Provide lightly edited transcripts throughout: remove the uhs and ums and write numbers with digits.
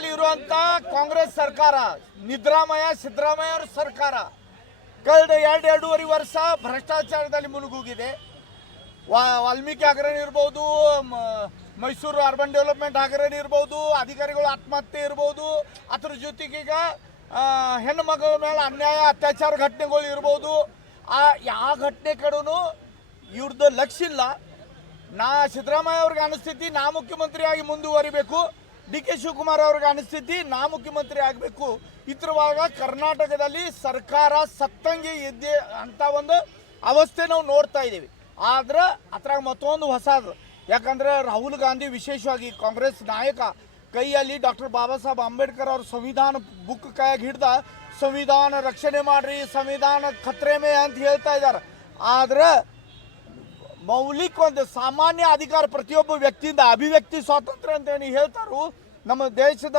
ಕರ್ನಾಟಕದಲ್ಲಿ ಇರುವಂತ ಕಾಂಗ್ರೆಸ್ ಸರ್ಕಾರ ನಿದ್ರಾಮಯ ಸಿದ್ದರಾಮಯ್ಯ ಅವರ ಸರ್ಕಾರ ಕಳೆದ ಎರಡೂವರೆ ವರ್ಷ ಭ್ರಷ್ಟಾಚಾರದಲ್ಲಿ ಮುಳುಗೋಗಿದೆ. ವಾಲ್ಮೀಕಿ ಹಗರಣ ಇರ್ಬೋದು, ಮೈಸೂರು ಅರ್ಬನ್ ಡೆವಲಪ್ಮೆಂಟ್ ಹಗರಣ ಇರ್ಬೋದು, ಅಧಿಕಾರಿಗಳು ಆತ್ಮಹತ್ಯೆ ಇರ್ಬೋದು, ಅದ್ರ ಜೊತೆಗೀಗ ಹೆಣ್ಣು ಮಗಳ ಮೇಲೆ ಅನ್ಯಾಯ ಅತ್ಯಾಚಾರ ಘಟನೆಗಳು ಇರ್ಬೋದು. ಯಾವ ಘಟನೆ ಕಡೆನೂ ಇವ್ರದ್ದು ಲಕ್ಷ್ಯ ಇಲ್ಲ. ಸಿದ್ದರಾಮಯ್ಯ ಅವ್ರಿಗೆ ಅನಿಸ್ತೈತಿ ನಾ ಮುಖ್ಯಮಂತ್ರಿಯಾಗಿ ಮುಂದುವರಿಬೇಕು, ಡಿ ಕೆ ಶಿವಕುಮಾರ್ ಅವ್ರಿಗೆ ಅನಿಸ್ತೈತಿ ನಾ ಮುಖ್ಯಮಂತ್ರಿ ಆಗಬೇಕು. ಇತರವಾಗ ಕರ್ನಾಟಕದಲ್ಲಿ ಸರ್ಕಾರ ಸತ್ತಂಗೆ ಇದ್ದೆ ಅಂತ ಒಂದು ಅವಸ್ಥೆ ನಾವು ನೋಡ್ತಾ ಇದ್ದೀವಿ. ಆದ್ರೆ ಅದ್ರಾಗ ಮತ್ತೊಂದು ಹೊಸದು, ಯಾಕಂದರೆ ರಾಹುಲ್ ಗಾಂಧಿ ವಿಶೇಷವಾಗಿ ಕಾಂಗ್ರೆಸ್ ನಾಯಕ ಕೈಯಲ್ಲಿ ಡಾಕ್ಟರ್ ಬಾಬಾ ಸಾಹೇಬ್ ಅಂಬೇಡ್ಕರ್ ಅವ್ರ ಸಂವಿಧಾನ ಬುಕ್ ಕೈಯಾಗಿ ಹಿಡ್ದ ಸಂವಿಧಾನ ರಕ್ಷಣೆ ಮಾಡ್ರಿ, ಸಂವಿಧಾನ ಖತ್ರೆ ಮೇ ಅಂತ ಹೇಳ್ತಾ ಇದ್ದಾರೆ. ಆದ್ರೆ ಮೌಲಿಕ ಒಂದು ಸಾಮಾನ್ಯ ಅಧಿಕಾರ ಪ್ರತಿಯೊಬ್ಬ ವ್ಯಕ್ತಿಯಿಂದ ಅಭಿವ್ಯಕ್ತಿ ಸ್ವಾತಂತ್ರ್ಯ ಅಂತ ಏನು ಹೇಳ್ತಾರೋ ನಮ್ಮ ದೇಶದ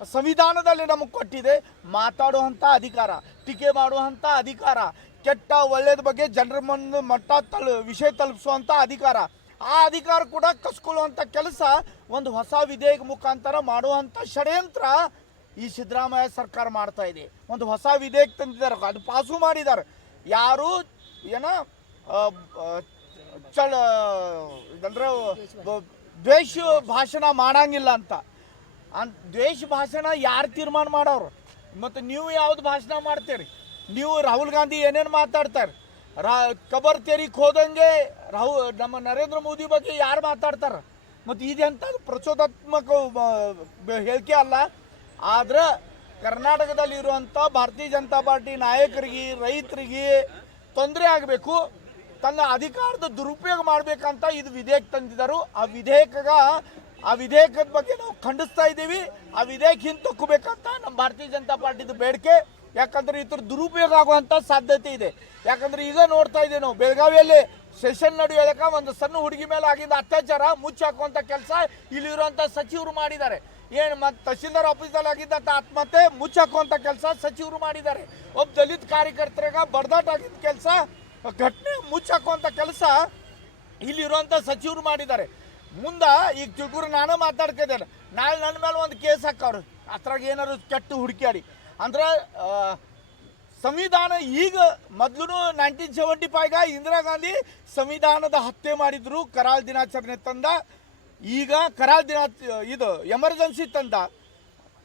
ಸಂವಿಧಾನದಲ್ಲಿ ನಮಗೆ ಕೊಟ್ಟಿದೆ. ಮಾತಾಡುವಂಥ ಅಧಿಕಾರ, ಟೀಕೆ ಮಾಡುವಂಥ ಅಧಿಕಾರ, ಕೆಟ್ಟ ಒಳ್ಳೆಯದ ಬಗ್ಗೆ ಜನರ ಮುಂದೆ ವಿಷಯ ತಲುಪಿಸುವಂಥ ಅಧಿಕಾರ, ಆ ಅಧಿಕಾರ ಕೂಡ ಕಸ್ಕೊಳ್ಳುವಂಥ ಕೆಲಸ ಒಂದು ಹೊಸ ವಿಧೇಯಕ ಮುಖಾಂತರ ಮಾಡುವಂಥ ಷಡ್ಯಂತ್ರ ಈ ಸಿದ್ದರಾಮಯ್ಯ ಸರ್ಕಾರ ಮಾಡ್ತಾ ಇದೆ. ಒಂದು ಹೊಸ ವಿಧೇಯಕ ತಂದಿದ್ದಾರೆ, ಅದು ಪಾಸು ಮಾಡಿದ್ದಾರೆ. ಯಾರು ಅಂದ್ರೆ ದ್ವೇಷ ಭಾಷಣ ಮಾಡಂಗಿಲ್ಲ ಅಂತ. ದ್ವೇಷ ಭಾಷಣ ಯಾರು ತೀರ್ಮಾನ ಮಾಡೋರು? ಮತ್ತು ನೀವು ಯಾವ್ದು ಭಾಷಣ ಮಾಡ್ತೀರಿ? ನೀವು ರಾಹುಲ್ ಗಾಂಧಿ ಏನೇನು ಮಾತಾಡ್ತಾರೆ? ಕಬರ್ ತೆರಿ ಹೋದಂಗೆ ನಮ್ಮ ನರೇಂದ್ರ ಮೋದಿ ಬಗ್ಗೆ ಯಾರು ಮಾತಾಡ್ತಾರೆ? ಮತ್ತು ಇದೆಂಥ ಪ್ರಚೋದಾತ್ಮಕ ಹೇಳಿಕೆ ಅಲ್ಲ. ಆದ್ರೆ ಕರ್ನಾಟಕದಲ್ಲಿ ಇರುವಂಥ ಭಾರತೀಯ ಜನತಾ ಪಾರ್ಟಿ ನಾಯಕರಿಗೆ, ರೈತರಿಗೆ ತೊಂದರೆ ಆಗಬೇಕು, ತನ್ನ ಅಧಿಕಾರದ ದುರುಪಯೋಗ ಮಾಡಬೇಕಂತ ಇದು ವಿಧೇಯಕ ತಂದಿದ್ದರು. ಆ ವಿಧೇಯಕದ ಬಗ್ಗೆ ನಾವು ಖಂಡಿಸ್ತಾ ಇದ್ದೀವಿ. ಆ ವಿಧೇಯಕ ಹಿಂತಕ್ಕಬೇಕಂತ ನಮ್ಮ ಭಾರತೀಯ ಜನತಾ ಪಾರ್ಟಿದು ಬೇಡಿಕೆ. ಯಾಕಂದ್ರೆ ಇತರ ದುರುಪಯೋಗ ಆಗುವಂಥ ಸಾಧ್ಯತೆ ಇದೆ. ಯಾಕಂದ್ರೆ ಈಗ ನೋಡ್ತಾ ಇದ್ದೀವಿ ನಾವು ಬೆಳಗಾವಿಯಲ್ಲಿ ಸೆಷನ್ ನಡೆಯೋದಕ್ಕೆ ಒಂದು ಸಣ್ಣ ಹುಡುಗಿ ಮೇಲೆ ಆಗಿದ್ದ ಅತ್ಯಾಚಾರ ಮುಚ್ಚಾಕುವಂಥ ಕೆಲಸ ಇಲ್ಲಿರುವಂಥ ಸಚಿವರು ಮಾಡಿದ್ದಾರೆ. ಏನು ಮತ್ತು ತಹಸೀಲ್ದಾರ್ ಆಫೀಸಲ್ಲಿ ಆಗಿದ್ದಂಥ ಆತ್ಮಹತ್ಯೆ ಮುಚ್ಚಾಕುವಂಥ ಕೆಲಸ ಸಚಿವರು ಮಾಡಿದ್ದಾರೆ. ಒಬ್ಬ ದಲಿತ ಕಾರ್ಯಕರ್ತರಾಗ ಬಡದಾಟ ಆಗಿದ್ದ ಕೆಲಸ ಘಟನೆ ಮುಚ್ಚಾಕುವಂಥ ಕೆಲಸ ಇಲ್ಲಿರುವಂಥ ಸಚಿವರು ಮಾಡಿದ್ದಾರೆ. ಮುಂದೆ ಈಗ ತಿಳ್ಕೂರು ನಾನು ಮಾತಾಡ್ತಿದ್ದೇನೆ, ನಾಳೆ ನನ್ನ ಮೇಲೆ ಒಂದು ಕೇಸ್ ಹಾಕವ್ರು, ಅದ್ರಾಗ ಏನಾದ್ರು ಕೆಟ್ಟು ಹುಡುಕ್ಯಾಡಿ ಅಂದ್ರೆ ಸಂವಿಧಾನ ಈಗ ಮೊದಲು 1975 ಇಂದಿರಾ ಗಾಂಧಿ ಸಂವಿಧಾನದ ಹತ್ಯೆ ಮಾಡಿದ್ರು, ಕರಾಳ ದಿನಾಚರಣೆ ತಂದ. ಈಗ ಕರಾಳ ಇದು ಎಮರ್ಜೆನ್ಸಿ ತಂದ.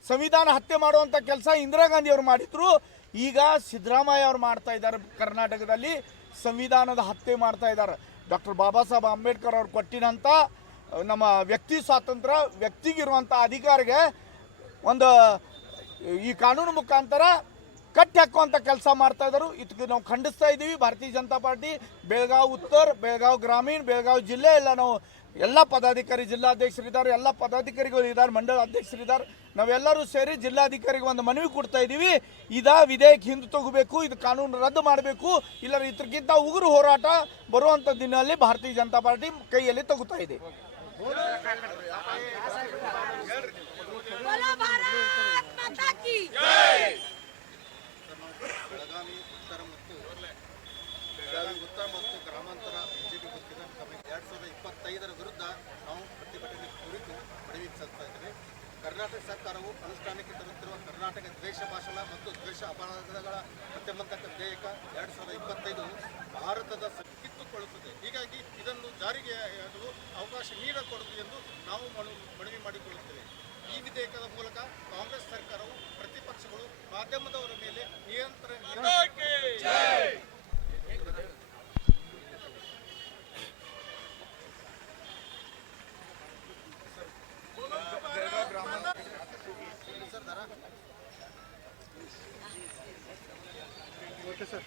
ಸಂವಿಧಾನ ಹತ್ಯೆ ಮಾಡುವಂಥ ಕೆಲಸ ಇಂದಿರಾ ಗಾಂಧಿ ಅವರು ಮಾಡಿದ್ರು. ಈಗ ಸಿದ್ದರಾಮಯ್ಯ ಅವರು ಮಾಡ್ತಾ ಇದ್ದಾರೆ. ಕರ್ನಾಟಕದಲ್ಲಿ ಸಂವಿಧಾನದ ಹತ್ಯೆ ಮಾಡ್ತಾ ಇದ್ದಾರೆ. ಡಾಕ್ಟರ್ ಬಾಬಾ ಸಾಹೇಬ್ ಅಂಬೇಡ್ಕರ್ ಅವ್ರು ಕೊಟ್ಟಿನಂಥ ನಮ್ಮ ವ್ಯಕ್ತಿ ಸ್ವಾತಂತ್ರ್ಯ, ವ್ಯಕ್ತಿಗಿರುವಂಥ ಅಧಿಕಾರಿಗೆ ಒಂದು ಈ ಕಾನೂನು ಮುಖಾಂತರ ಕಟ್ಟಿ ಹಾಕುವಂಥ ಕೆಲಸ ಮಾಡ್ತಾ ಇದ್ದಾರೆ. ಇದಕ್ಕೆ ನಾವು ಖಂಡಿಸ್ತಾ ಇದ್ದೀವಿ. ಭಾರತೀಯ ಜನತಾ ಪಾರ್ಟಿ ಬೆಳಗಾವಿ ಉತ್ತರ, ಬೆಳಗಾವಿ ಗ್ರಾಮೀಣ, ಬೆಳಗಾವಿ ಜಿಲ್ಲೆ ಎಲ್ಲ ನಾವು ಎಲ್ಲ ಪದಾಧಿಕಾರಿ, ಜಿಲ್ಲಾಧ್ಯಕ್ಷರಿದ್ದಾರೆ, ಎಲ್ಲ ಪದಾಧಿಕಾರಿಗಳು ಇದ್ದಾರೆ, ಮಂಡಳ ಅಧ್ಯಕ್ಷರಿದ್ದಾರೆ. ನಾವೆಲ್ಲರೂ ಸೇರಿ ಜಿಲ್ಲಾಧಿಕಾರಿಗೆ ಒಂದು ಮನವಿ ಕೊಡ್ತಾ ಇದ್ದೀವಿ. ವಿಧೇಯಕ ಹಿಂದೆ ತಗೋಬೇಕು, ಇದು ಕಾನೂನು ರದ್ದು ಮಾಡಬೇಕು, ಇಲ್ಲ ಇದಕ್ಕಿಂತ ಉಗುರು ಹೋರಾಟ ಬರುವಂಥ ದಿನದಲ್ಲಿ ಭಾರತೀಯ ಜನತಾ ಪಾರ್ಟಿ ಕೈಯಲ್ಲಿ ತಗೋತಾ ಇದೆ. ಉತ್ತರ ಮತ್ತು ಗ್ರಾಮಾಂತರ ಬಿಜೆಪಿ ವತಿಯಿಂದ 2025 ವಿರುದ್ಧ ನಾವು ಪ್ರತಿಭಟನೆ ಕುರಿತು ಮನವಿ ಸಲ್ಲಿಸ್ತಾ ಇದ್ದೇವೆ. ಕರ್ನಾಟಕ ಸರ್ಕಾರವು ಅನುಷ್ಠಾನಕ್ಕೆ ತರುತ್ತಿರುವ ಕರ್ನಾಟಕ ದ್ವೇಷ ಭಾಷಣ ಮತ್ತು ದ್ವೇಷ ಅಪರಾಧಗಳ ಪ್ರತಿಬಂಧಕ ವಿಧೇಯಕ 2025 ಭಾರತದ ಕಿತ್ತುಕೊಳ್ಳುತ್ತದೆ. ಹೀಗಾಗಿ ಇದನ್ನು ಜಾರಿಗೆ ಅವಕಾಶ ನೀಡಕೂಡದು ಎಂದು ನಾವು ಮನವಿ ಮಾಡಿಕೊಳ್ಳುತ್ತೇವೆ. ಈ ವಿಧೇಯಕದ ಮೂಲಕ ಕಾಂಗ್ರೆಸ್ ಸರ್ಕಾರವು ಪ್ರತಿಪಕ್ಷಗಳು ಮಾಧ್ಯಮದವರ ಮೇಲೆ ನಿಯಂತ್ರಣ ಓಕೆ ಸರ್.